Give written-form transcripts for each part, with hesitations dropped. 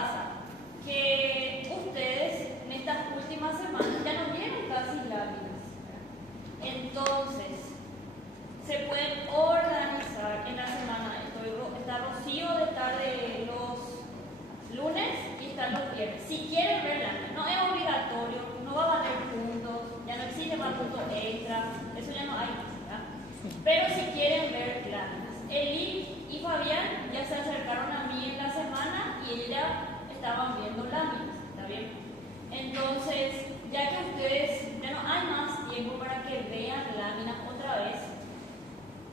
pasa? Que ustedes en estas últimas semanas ya no tienen casi láminas. Entonces, se pueden organizar en la semana. Está Rocío de tarde los lunes y está los viernes. Si quieren ver láminas, no es obligatorio, no va a valer puntos, ya no existe más puntos extra, eso ya no hay. Pero si quieren ver láminas, Eli y Fabián ya se acercaron a mí en la semana y ellos ya estaban viendo láminas, ¿está bien? Entonces, ya que ustedes ya no hay más tiempo para que vean láminas otra vez,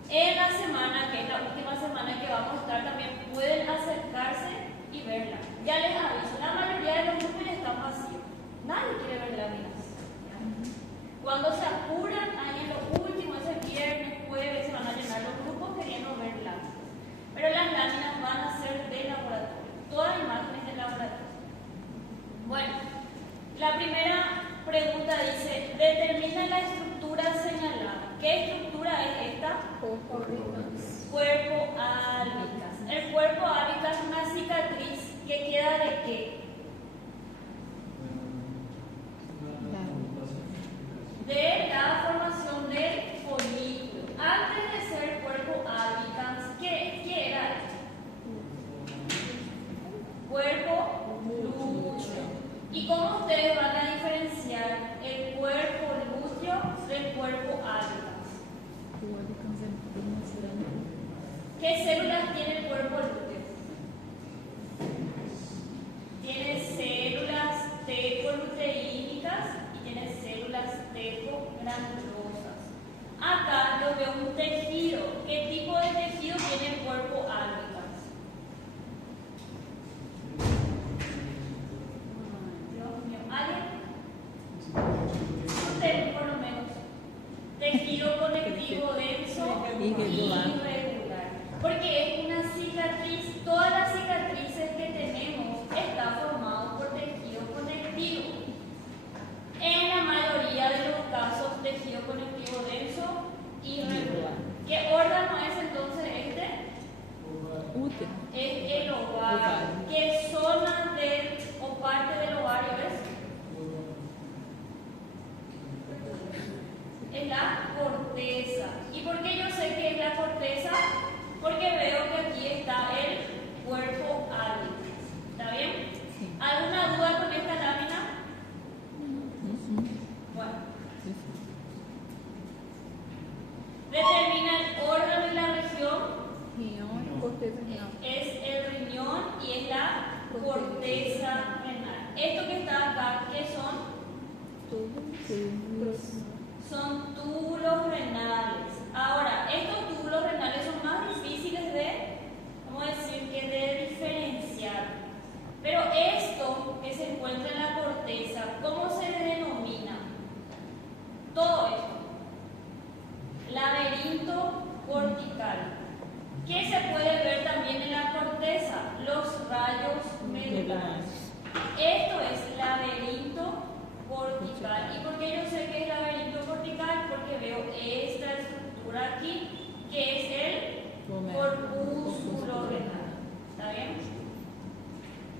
en la semana, que es la última semana que vamos a estar, también pueden acercarse y verla. Ya les aviso, la mayoría de los grupos ya están vacíos, nadie quiere ver láminas. Cuando se apuran, ahí en lo último, ese viernes, jueves, se van a llenar los grupos queriendo ver láminas. Pero las láminas van a ser de laboratorio, todas imágenes de laboratorio. Bueno, la primera pregunta dice, determina la estructura señalada. ¿Qué estructura es esta? Cuerpo albicans. El cuerpo albicans es una cicatriz que queda de qué? De la formación del folículo. Antes de ser cuerpo albicans, ¿qué era? Cuerpo lúteo. ¿Y cómo ustedes van a diferenciar el cuerpo lúteo del cuerpo albicans? ¿Qué células tiene el cuerpo lúteo? Tiene células tecoluteínicas y tiene células tecogranulosas. Acá yo veo un tejido. ¿Qué tipo de tejido tiene el cuerpo albicans? Dios mío, ¿alguien? Ustedes por lo menos. Tejido conectivo denso y irregular. Porque es una cicatriz. Todas las cicatrices que tenemos están formadas por tejido conectivo. En la mayoría de los casos, tejido conectivo denso y irregular. ¿Qué órgano es entonces este? Útero. Es el ovario. ¿Qué zona o parte del ovario es? Es la corteza. ¿Y por qué yo sé que es la corteza? Porque veo que aquí está el cuerpo albicans. ¿Está bien? Sí. ¿Alguna duda con esta lámina? Bueno. Determina el órgano y la región. Riñón, corteza renal. Es el riñón y es la corteza renal. Esto que está acá, ¿qué son? Túbulos. Son túbulos renales. Ahora, estos túbulos renales son más difíciles de, vamos a decir, que de diferenciar. Pero esto que se encuentra en la corteza, ¿cómo se le denomina? Todo esto. Laberinto cortical. ¿Qué se puede ver también en la corteza? Los rayos medulares. Esto es laberinto cortical. ¿Y por qué yo sé que es laberinto cortical? Porque veo esta estructura aquí, que es el corpúsculo renal. ¿Está bien?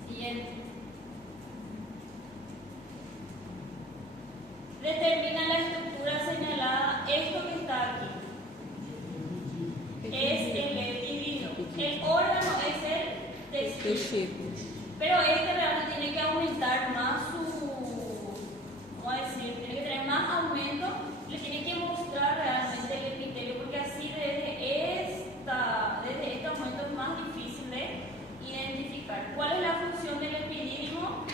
Siguiente. Determina la estructura señalada. Esto que está aquí es el epididimo. El órgano es el testículo. Pero este realmente tiene que aumentar más vamos a decir, tiene que tener más aumento, le tiene que mostrar realmente el epitelio, porque así desde este aumento es más difícil de identificar. ¿Cuál es la función del epididimo?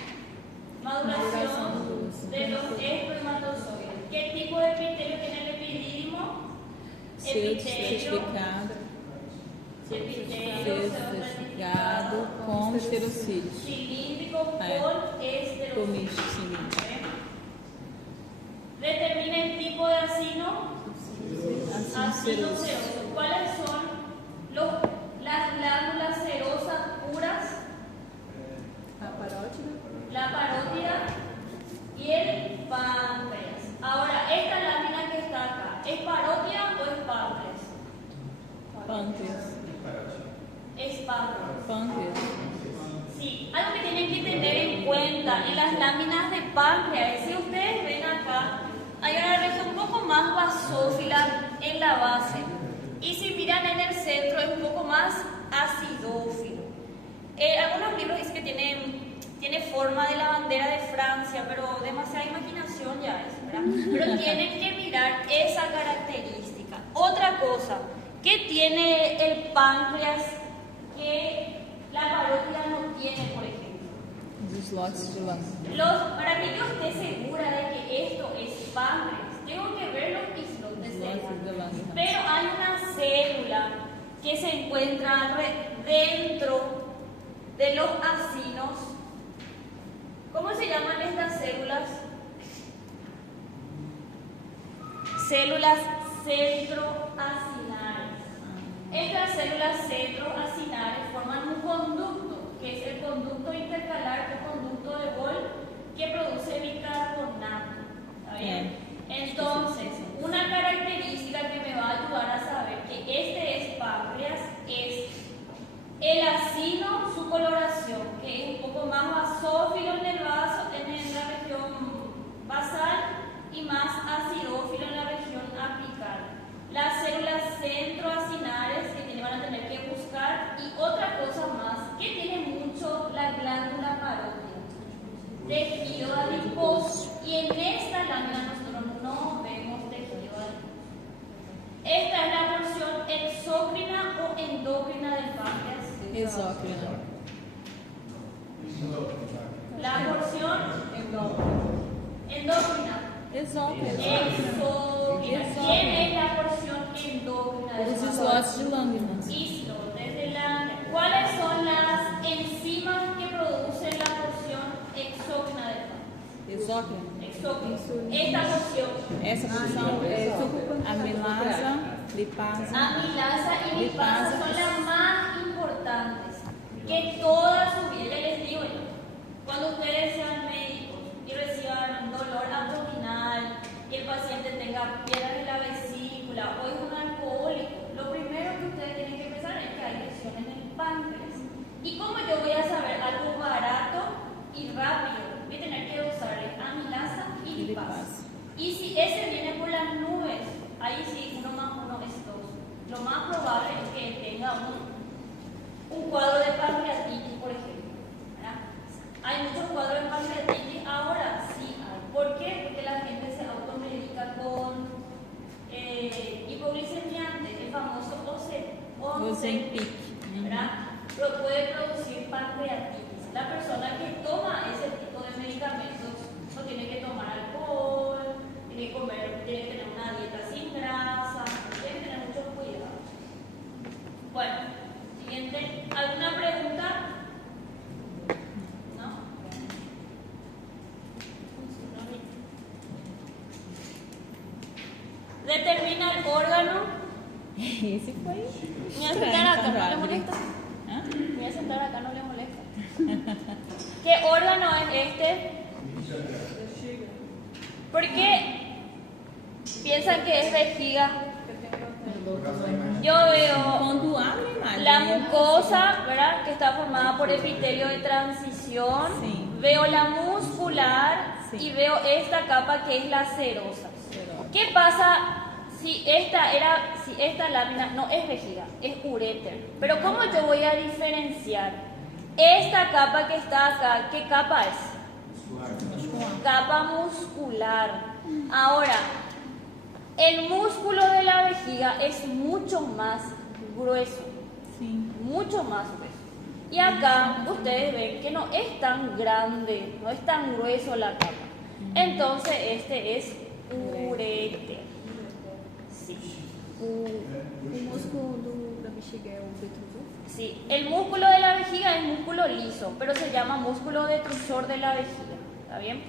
Maduración de los espermatozoides. ¿Qué tipo de epitelio tiene el epididimo? Epitelio certificado com esterocídio. Cilíndrico con esterocídio. Determina el tipo de acino. Acino seroso. ¿Cuáles son las glándulas serosas puras? La parótida y el páncreas. Ahora, esta lámina que está acá, ¿es parótida o es páncreas? Páncreas. Es páncreas. Páncreas. Sí, algo que tiene tienen que tener en cuenta en las láminas de páncreas, si ustedes ven acá, hay una región un poco más basófila en la base. Y si miran en el centro es un poco más acidófilo. Algunos libros dicen que tiene forma de la bandera de Francia, pero demasiada imaginación ya es, ¿verdad? Pero tienen que mirar esa característica. Otra cosa, ¿qué tiene el páncreas que la parótida no tiene, por ejemplo? Os slots de lâmina. Para que yo esté segura de que esto es páncreas, tengo que ver los islotes de Slots de lâmina. Pero hay una célula que se encuentra dentro de los acinos. ¿Cómo se llaman estas células? Células centroacinares. Estas células centroacinares forman un conducto, que es el conducto intercalar o conducto de Bol, que produce bicarbonato. ¿Está bien? Entonces, una característica que me va a ayudar a saber que este es páncreas es el acino, su coloración, que es un poco más basófilo en el vaso, en la región basal, y más acidófilo en la región apical. Las células centroacinares que van a tener que buscar, y otra cosa más que tiene mucho la glándula parótida, tejido adiposo, y en esta lámina nosotros no vemos tejido adiposo. Esta es la porción exócrina o endócrina del páncreas. Exócrina. La porción endócrina. Exócrina. Exócrina. ¿Quién es la porción endócrina del Os páncreas? slots de lâmina. Islotes de lámina. ¿Cuáles son las enzimas que producen la porción exócrina del páncreas? Exócrina. Exócrina. Esta porción. Essa função é amilasa, lipasa. Amilasa y lipasa son las más importantes que toda su vida. Ya les digo yo, cuando ustedes sean médicos y reciban dolor abdominal y el paciente tenga piedras en la vesícula o es un alcohólico, lo primero que ustedes tienen que pensar es que hay lesiones en el páncreas. ¿Y cómo yo voy a saber algo barato y rápido? Voy a tener que usar amilasa y lipasa. Y si ese viene por las nubes, ahí sí, 1 más 1 es 2. Lo más probable es que tenga un cuadro de pancreatitis, por ejemplo, ¿verdad? Hay muchos cuadros de pancreatitis ahora, sí hay. ¿Por qué? Porque la gente se automedica con hipoglicemiante, el famoso Ozempic, ¿verdad? Pero puede producir pancreatitis. La persona que toma ese tipo de medicamentos no tiene que tomar alcohol, tiene que comer, tiene que tener una dieta sin grasa, tiene que tener mucho cuidado. Bueno, siguiente. ¿Alguna pregunta? ¿No? Determina el órgano. Esse foi. Me voy a sentar acá, ¿no le molesta? Hã? Me voy a sentar acá, no le molesta. ¿Qué órgano es este? ¿Por qué piensan que es vejiga? Yo veo Quando abre a imagem. la mucosa, ¿verdad? Que está formada por epitelio de transición. Sí. Veo la muscular Sí. y veo esta capa que es la serosa. Serosa. ¿Qué pasa si esta lámina no es vejiga, es uréter? Pero ¿cómo yo voy a diferenciar esta capa que está acá? ¿Qué capa es? Capa muscular. Ahora, el músculo de la vejiga es mucho más grueso, Sim. mucho más grueso. Y acá ustedes ven que no es tan grande, no es tan grueso la capa. Entonces este es uréter. Sí. O músculo da bexiga é o detrusor? Sí, el músculo de la vejiga es músculo liso, pero se llama músculo detrusor de la vejiga. ¿Está bien?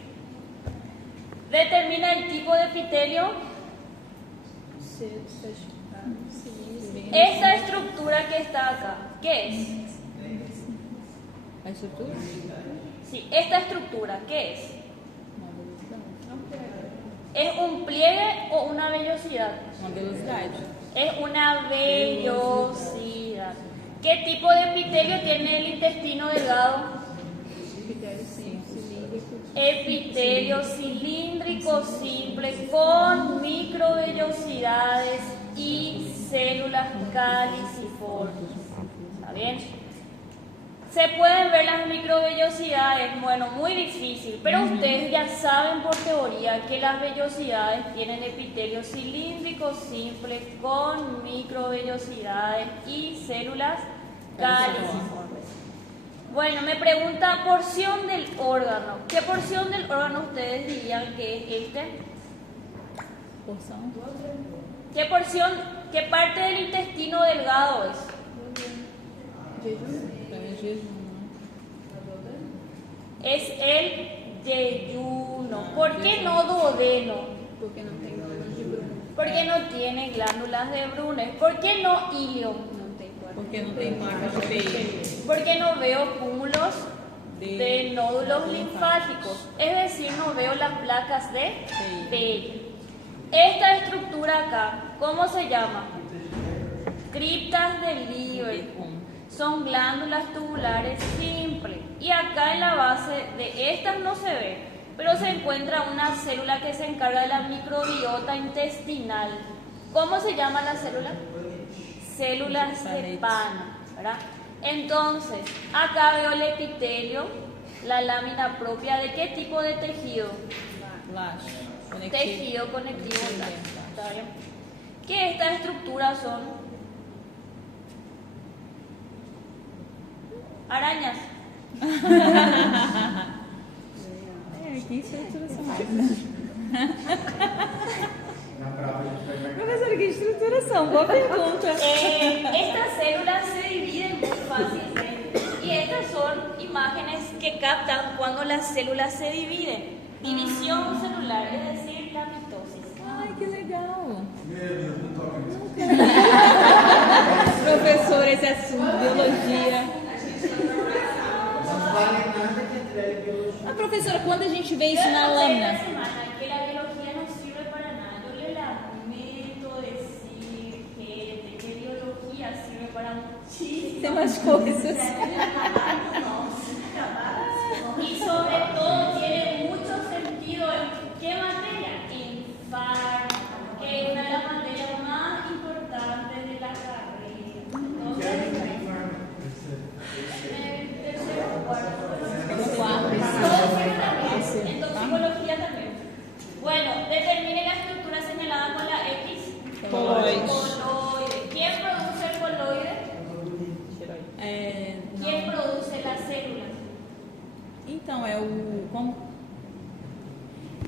Determina el tipo de epitelio. Esta estructura que está acá, ¿qué es? A estrutura? Sí, esta estructura, ¿qué es? Uma velocidade. ¿Es un pliegue o una vellosidad? Uma velocidade. Es una vellosidad. ¿Qué tipo de epitelio tiene el intestino delgado? Epitélio sim, cilíndrico. Epitelio cilíndrico simple con microvellosidades y células caliciformes. ¿Está bien? ¿Se pueden ver las microvellosidades? Bueno, muy difícil, pero ustedes ya saben por teoría que las vellosidades tienen epitelio cilíndrico simple con microvellosidades y células caliciformes. Bueno, me pregunta porción del órgano. ¿Qué porción del órgano ustedes dirían que es este? Porção. ¿Qué porción, qué parte del intestino delgado es? Jejum. Também jejum, né? Es el yeyuno. ¿Por qué no duodeno? Porque não tem glândulas de Bruno. Porque no tiene glándulas de Brunner. ¿Por qué no ilio? Não tem placa. Porque não tem placas de peito. Porque no veo cúmulos de nódulos linfáticos. Es decir, no veo las placas de Peyre. Esta estructura acá, ¿cómo se llama? Criptas del Liebig. Son glándulas tubulares simples. Y acá en la base de estas no se ve, pero se encuentra una célula que se encarga de la microbiota intestinal. ¿Cómo se llama la célula? Células de Pann, ¿verdad? Entonces, acá veo el epitelio, la lámina propia de qué tipo de tejido? Laje. Tejido conectivo. ¿Está bien? Que estas estructuras son arañas. Que estruturação. Professora, que estruturação? Boa pergunta. Estas células se dividen muy fácilmente y estas son imágenes que captan cuando las células se dividen. División celular, es decir, la mitosis. Ai, que legal. Professora, esse assunto, biologia. Ah, professora, quando a gente vê isso na lâmina? Esta semana que la biología no sirve para nada. Yo le lamento decir que biología sirve para muchísimas Tem mais coisas. y sobre todo tiene mucho sentido en qué materia, en fármaco, que es una de las materias más importantes de la carrera. Entonces, en el tercero o cuarto. En toxicología también. Bueno, determine la estructura señalada con la X. Coloide. Coloide. ¿Quién produce el coloide? ¿Quién produce las células? Então, é o como?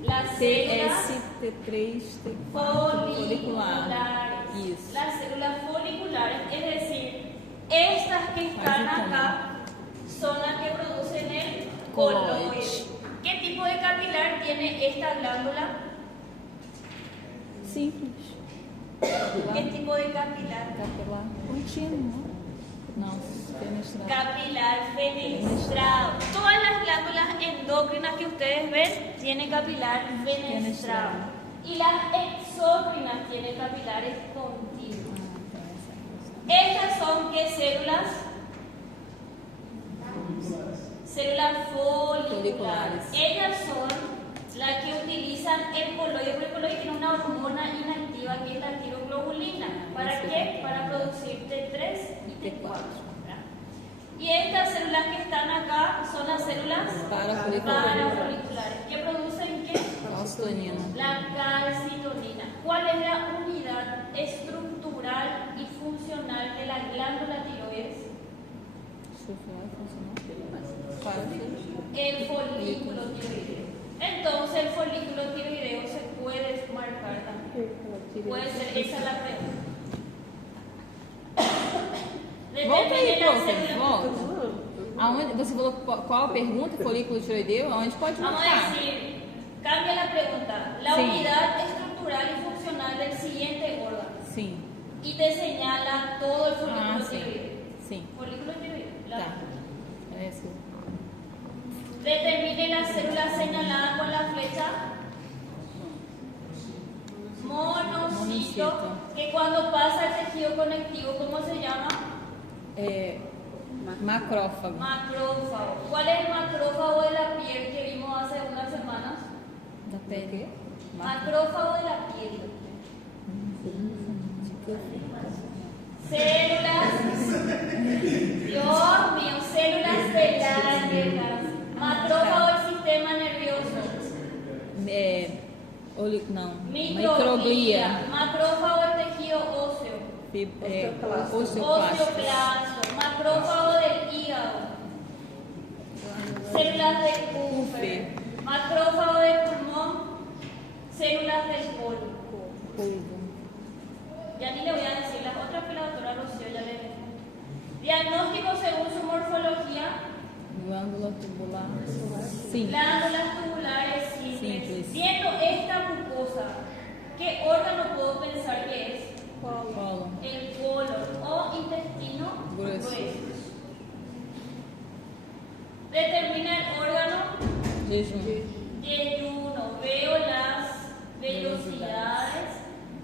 Las células TST3, T4, foliculares. Isso. Las células foliculares, es decir, estas que están acá son las que producen el coloide. ¿Qué tipo de capilar tiene esta glándula? Simples. ¿Qué tipo de capilar? Capilar contínuo, não? Não, fenestrado. Capilar fenestrado. Todas las glándulas endócrinas que ustedes ven tienen capilar fenestrado. Y las exócrinas tienen capilares continuos. Estas son ¿qué células? Células foliculares. Ellas son las que utilizan el coloide, porque el coloide tiene una hormona inactiva que es la tiroglobulina. ¿Para qué? Para producir T3 y T4. ¿verdad? Y estas células que están acá son las células parafoliculares. ¿Qué producen qué? Calcitonina. La calcitonina. ¿Cuál es la unidad estructural y funcional de la glándula tiroides? El folículo tiroideo. Entonces el folículo tiroideo se puede marcar también. Puede ser, esa es la pregunta. Volta aí, Determine la profe, célula- volta. Aonde, você falou qual a pergunta? Folículo tiroideo? Aonde pode Vamos marcar? a decir, cambia la pregunta. La Sí. unidad estructural y funcional del siguiente órgano. Sim. Y te señala todo el folículo Ah, sim. tiroideo. Sim. Folículo tiroideo. la- Tá. É isso. Determine la célula señalada con la flecha. Monocito. Monocito. Que cuando pasa el tejido conectivo, ¿cómo se llama? Macrófago. Macrófago. ¿Cuál es el macrófago de la piel que vimos hace unas semanas? Da pele. Macrófago de la piel. Células. Dios mío, células teláricas. Macrófago del sistema nervioso. Microglia. Macrófago del tejido óseo. Osteoclasto. Osteoclasto. Macrófago del hígado. Células del Kupfer. Macrófago del pulmón. Células del colon. Polvo. Ya ni le voy a decir las otras que la doctora Rocío ya le dijo. Diagnóstico según su morfología. Glândula tubular. Sim. Glándulas tubulares simples. Siendo esta mucosa, ¿qué órgano puedo pensar que es? Colo. El colon o intestino Grueso. Determina el órgano. Jejum. Yeyuno. Veo las vellosidades,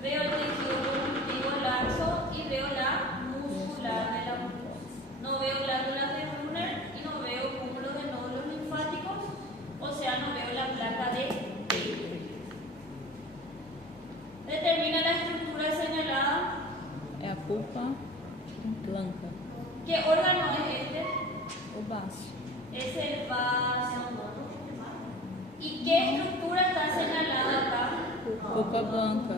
veo el tejido conjuntivo laxo y veo la muscular de la mucosa. No veo glándulas de Brunner y no veo cúmulos de nódulos linfáticos, o sea, no veo la placa de Petri. Determina la estructura señalada. É a pulpa blanca. ¿Qué órgano es este? O baço. Es el vaso. ¿Y qué estructura está señalada acá? Pulpa blanca.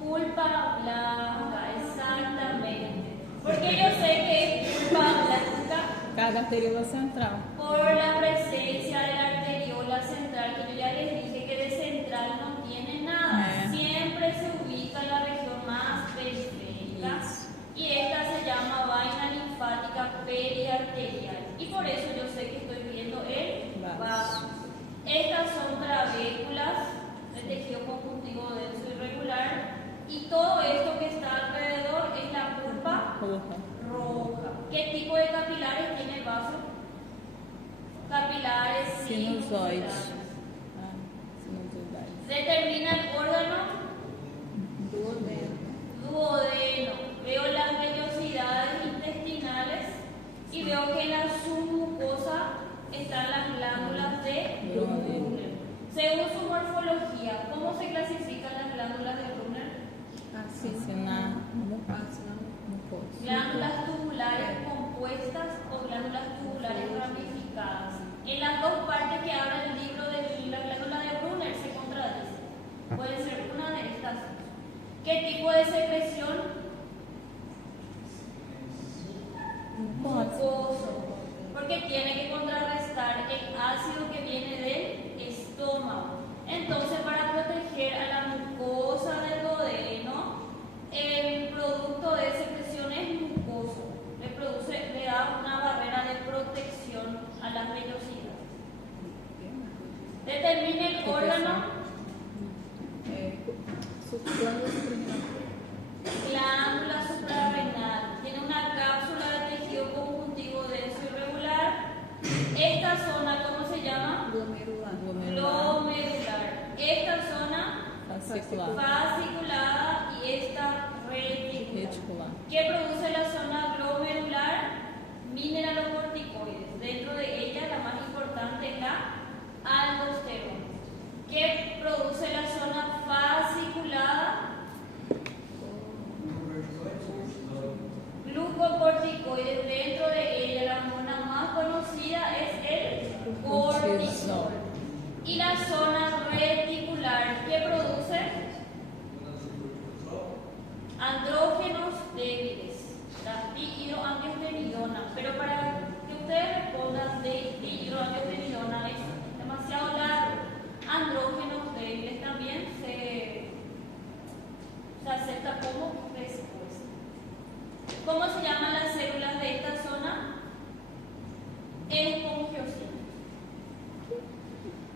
Pulpa blanca, exactamente. Porque yo sé que es pulpa blanca Carga arteriola central. por la presencia de la arteriola central, que yo ya les dije que de central no tiene nada. Siempre se ubica en la región más periférica. Y esta se llama vaina linfática periarterial. Y por eso yo sé que estoy viendo el vaso. Estas son trabéculas de tejido conjuntivo denso irregular. Y todo esto que está alrededor es la pulpa roja. ¿Qué tipo de capilares tiene el vaso? Capilares Sinusoides. Sinusoidais. Determina el órgano. Duodeno. Veo las vellosidades intestinales y veo que en la submucosa están las glándulas de Brunner. Según su morfología, ¿cómo se clasifican las glándulas de Brunner? Acinar. Mucosa. Glándulas tubulares compuestas o glándulas tubulares ramificadas. En las dos partes que habla el libro de la glándula de Brunner se contradice. Puede ser una de estas dos. ¿Qué tipo de secreción? Mucoso. Porque tiene que contrarrestar el ácido que viene del estómago. Entonces, para proteger a la mucosa del duodeno, el producto de secreción es mucoso. Le da una barrera de protección a las vellosidades. Determine el órgano. Glándula suprarrenal. Tiene una cápsula de tejido conjuntivo denso irregular. Esta zona, ¿cómo se llama? Glomerular. Esta zona fasciculada y esta reticular. ¿Qué produce la zona glomerular? Mineralocorticoides. Dentro de ella, la más importante es la aldosterona. ¿Qué produce la zona fasciculada? Glucocorticoides. Dentro de ella, la hormona más conocida es el cortisol. Y la zona reticular, ¿qué produce? Andrógenos débiles, la dihidroangiotensina. Pero para que ustedes respondan de dihidroangiotensina es demasiado largo. Andrógenos débiles también se acepta como respuesta. ¿Cómo se llaman las células de esta zona? Espongiosina.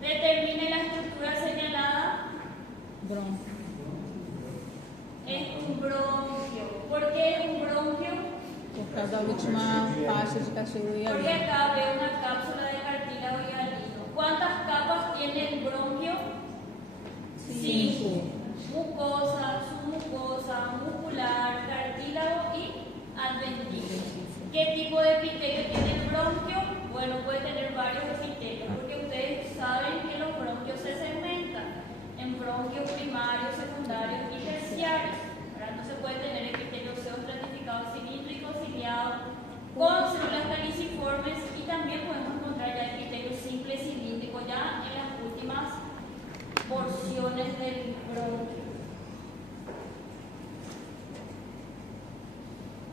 Determine la estructura señalada. Bronquio. Es un bronquio. ¿Por qué es un bronquio? Por causa da última faixa de cachelo e Porque alívio. acá veo una cápsula de cartílago y alino. ¿Cuántas capas tiene el bronquio? 5. Mucosa, submucosa, muscular, cartílago y adventicio. ¿Qué tipo de epitelio tiene el bronquio? Bueno, puede tener varios epitelios, porque ustedes saben que los bronquios se segmentan en bronquios primarios, secundarios y terciarios. ¿Verdad? Entonces puede tener epitelio pseudoestratificado cilíndrico, ciliado, con células caliciformes, y también podemos encontrar ya epitelio simple cilíndrico ya en las últimas porciones del bronquio.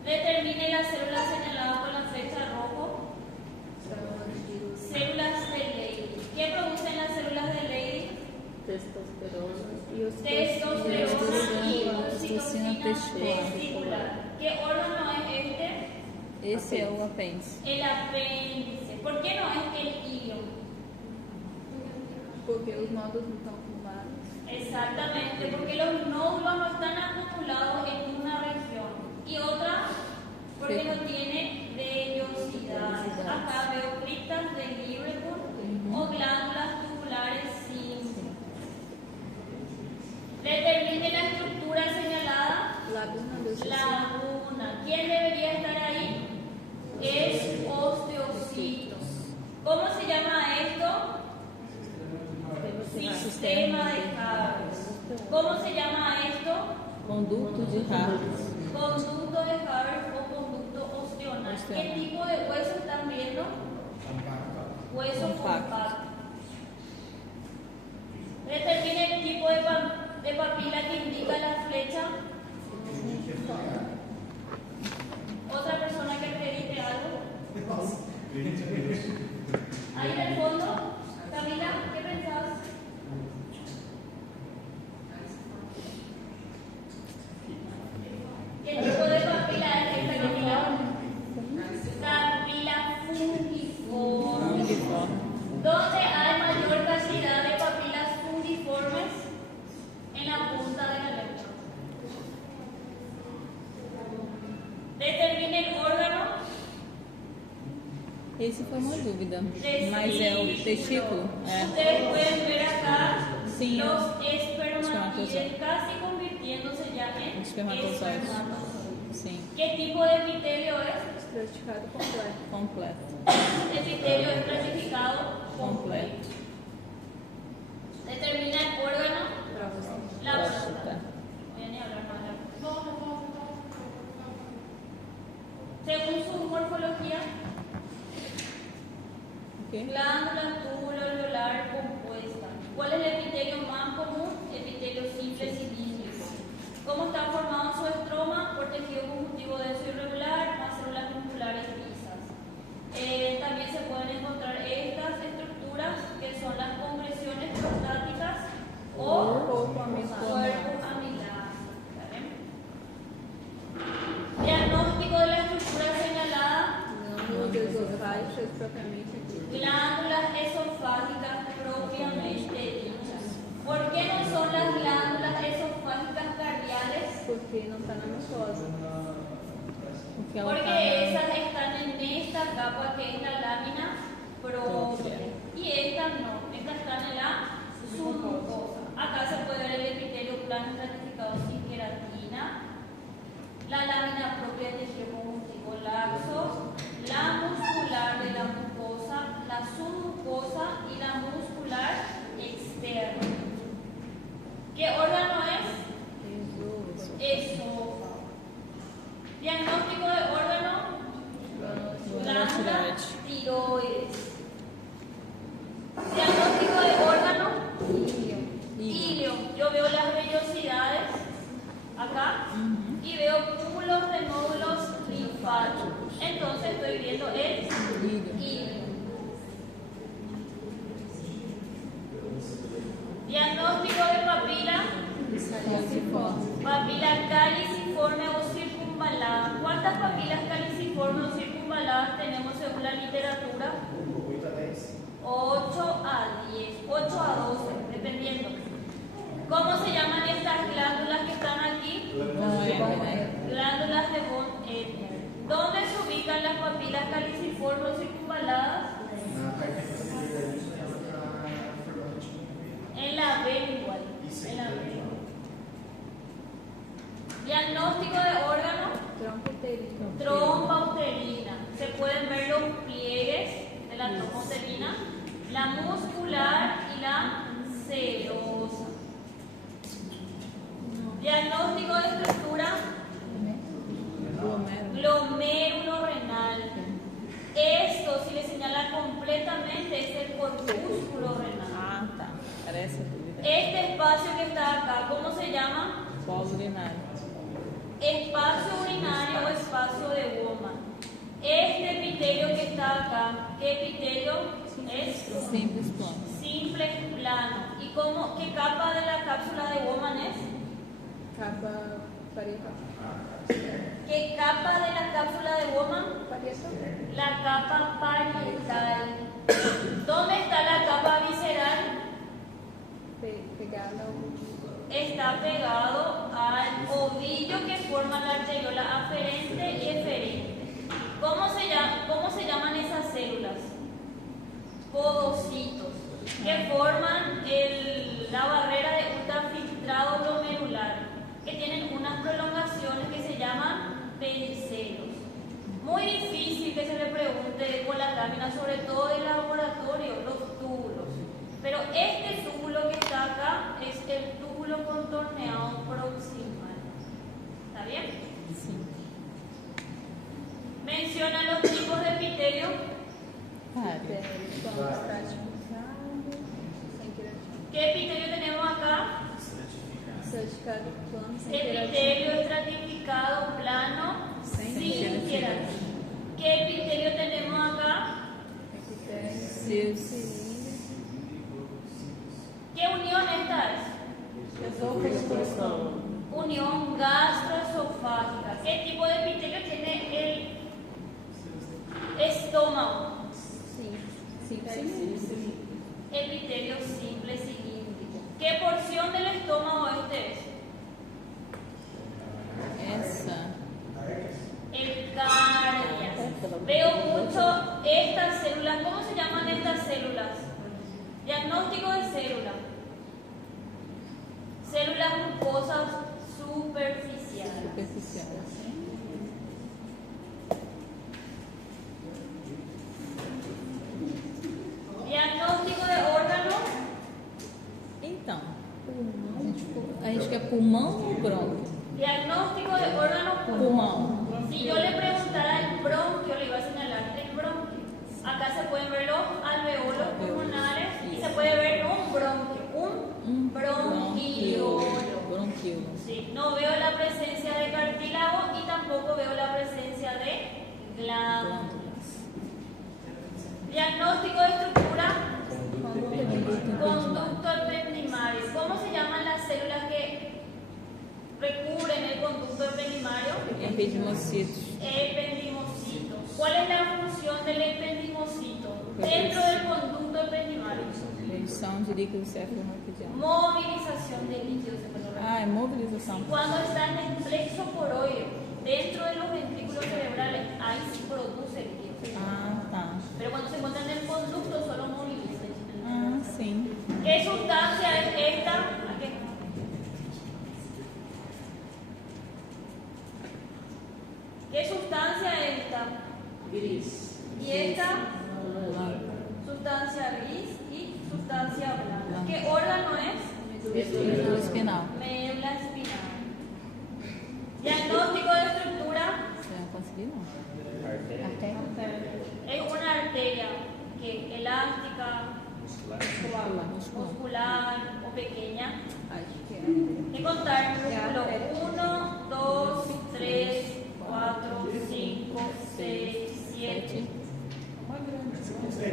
Determine las células señaladas con la flecha rojo. Células de Leydig. ¿Qué producen las células de Leydig? Testosterona Y oxitocina oxitocina testicular. ¿Qué órgano es este? Esse é o apêndice. El apéndice. ¿Por qué no es el hilo? Porque os nódulos não estão acumulados. Exactamente, porque los nódulos no están acumulados en una región. Y otra, porque no tiene vellosidad. Acá veo criptas de Liverpool o glándulas tubulares simples. Determine la estructura señalada. Laguna do Cecílio. Laguna. ¿Quién debería estar ahí? Es osteocitos. ¿Cómo se llama esto? Sistema de Harris. ¿Cómo se llama esto? Conduto de Harris. Conducto de Harris o conducto osteonal. ¿Qué tipo de hueso están viendo? Hueso compacto. Determine el tipo de papila que indica la flecha. ¿Otra persona que acredite algo? Ahí en el fondo, Camila, ¿qué pensás? ¿Qué tipo de papila es esta, Camila? Papila fungiforme. ¿Dónde hay mayor cantidad de papilas fungiformes? En la punta de la lengua. Determine el órgano. Esse foi uma dúvida. Mas é o testículo? É. Ustedes pueden ver acá Sí. los espermatozoides Espermatozoides. casi convirtiéndose ya en Espermatozoides. espermatozoides. Sim. ¿Qué tipo de epitelio es? Estratificado completo. Completo. Epitelio estratificado Completo. Determina el órgano. Próstata. La Próstata. próstata. Voy a ni hablar más de la próstata. Según su morfología, Ok. glándula tubulo-alveolar compuesta. ¿Cuál es el epitelio más común? Epitelio simple cilíndrico. ¿Cómo está formado su estroma? Por tejido conjuntivo denso irregular, más células musculares lisas. También se pueden encontrar estas estructuras que son las congresiones prostáticas o cuerpo amilase. ¿Vale? Diagnóstico de la estructura señalada. Glândulas esofágicas propriamente ditas. Glándulas esofágicas propiamente dichas. ¿Por qué no son las glándulas esofágicas cardiales? Porque não está na mucosa. Porque ela Porque tá... esas están en esta capa que es la lámina propia. Y estas no, estas están en la submucosa. Acá se puede ver el epitelio plano estratificado sin queratina, la lámina propia de tejido conjuntivo laxo, la muscular de la mucosa, la submucosa y la muscular externa. ¿Qué órgano es? Esófago. Diagnóstico de órgano. Glándula tiroides. Diagnóstico de órgano. Ilio. Yo veo las vellosidades acá y veo cúmulos de nódulos linfáticos. Entonces estoy viendo el ilio. Diagnóstico de papila. Papila caliciforme o circunvalada. ¿Cuántas papilas caliciformes o circunvaladas tenemos según la literatura? 8 a 10, 8 a 12, dependiendo. ¿Cómo se llaman estas glándulas que están aquí? Glándulas de von Ebner. ¿Dónde se ubican las papilas caliciformes o circunvaladas? En la ventral. En la ventral. Diagnóstico de órgano. Trompa uterina. Trompa uterina. la muscular y la serosa. Diagnóstico de estructura glomérulo-renal. Esto, si le señala completamente, es el corpúsculo renal. Ah, tá. Era essa a dúvida. Este espacio que está acá, ¿cómo se llama? Polo urinário. Espacio urinario o espacio de Bowman. Este epitelio que está acá, ¿qué epitelio es? Simples plano. Simple plano. ¿Y qué capa de la cápsula de Bowman es? Capa parietal. ¿Qué capa de la cápsula de Bowman? Parietal? La capa parietal. ¿Dónde está la capa visceral? Pegada ao... Está pegado al ovillo que forma la arteriola aferente y eferente. ¿Cómo se llaman esas células? Podocitos, que forman la barrera de ultrafiltrado glomerular, que tienen unas prolongaciones que se llaman pericelos. Muy difícil que se le pregunte con la lámina, sobre todo en laboratorio, los túbulos. Pero este túbulo que está acá es el túbulo contorneado proximal. ¿Está bien? Sí. Menciona los tipos de epitelio. Vários. Plano estratificado, sem queratina. ¿Qué epitelio tenemos acá? Certificado plano, sem queratina. Epitelio estratificado plano sin queratina. ¿Qué epitelio tenemos acá? Epitelio Seus. cilíndrico. ¿Qué unión esta es? Unión gastroesofágica. ¿Qué tipo de epitelio tiene el estómago? Sim, Epitelio simple cilíndrico. ¿Qué porción del estómago este es? Essa. El cardias. Veo mucho estas células. ¿Cómo se llaman estas células? Diagnóstico de célula. Células mucosas superficiales. Superficial. Diagnóstico de órgano. Então, a gente quer pulmão ou bronco? Diagnóstico de órgano Pulmão. Si yo le preguntara el bronquio, le iba a señalar el bronquio. Acá se pueden ver los alveolos pulmonares y se puede ver un bronquio, un bronquiolo. Bronquíolo. Sí, no veo la presencia de cartílago y tampoco veo la presencia de glándulas. Diagnóstico de estructura, conducto ependimario. ¿Cómo se llaman las células que recubren el conducto ependimario? Epidimocitos. Ependimocito. ¿Cuál es la función del ependimocito dentro del conducto ependimario? Redução de líquido cefalorraquidiano. Movilización de líquido cefalorraquídeo. Ah, é mobilização. Cuando está en el plexo coroideo, dentro de los ventrículos cerebrales, ahí sí produce líquido cefalorraquídeo. Ah, tá. Pero cuando se encuentra en el conducto, solo moviliza. Ah, sim. ¿Qué sustancia es esta? Aquí. ¿Qué sustancia es esta? Gris. ¿Y esta? Sustancia gris y sustancia blanca. ¿Qué órgano es? Médula espinal. Médula espinal. Diagnóstico de estructura. Você não conseguiu, não? Artéria. Es una arteria que elástica, muscular o pequeña. acho que é. Y contar músculo 1, 2, 3, 4, 5, 6, 7.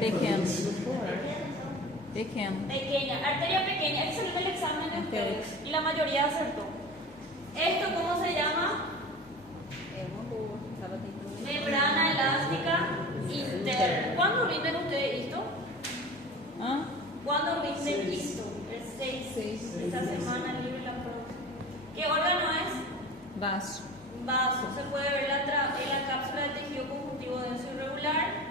Pequeno. Pequeno. Pequeña, arteria pequeña. Este salió en el examen de ustedes y la mayoría acertó. ¿Esto cómo se llama? É uma boa. Tava tentando. Membrana elástica interna. ¿Cuándo rinden ustedes esto? Hã? ¿Cuándo rinden esto? El 6. Esta semana libre la prueba. ¿Qué órgano es? Vaso. Vaso. Se puede ver en la cápsula de tejido conjuntivo denso irregular.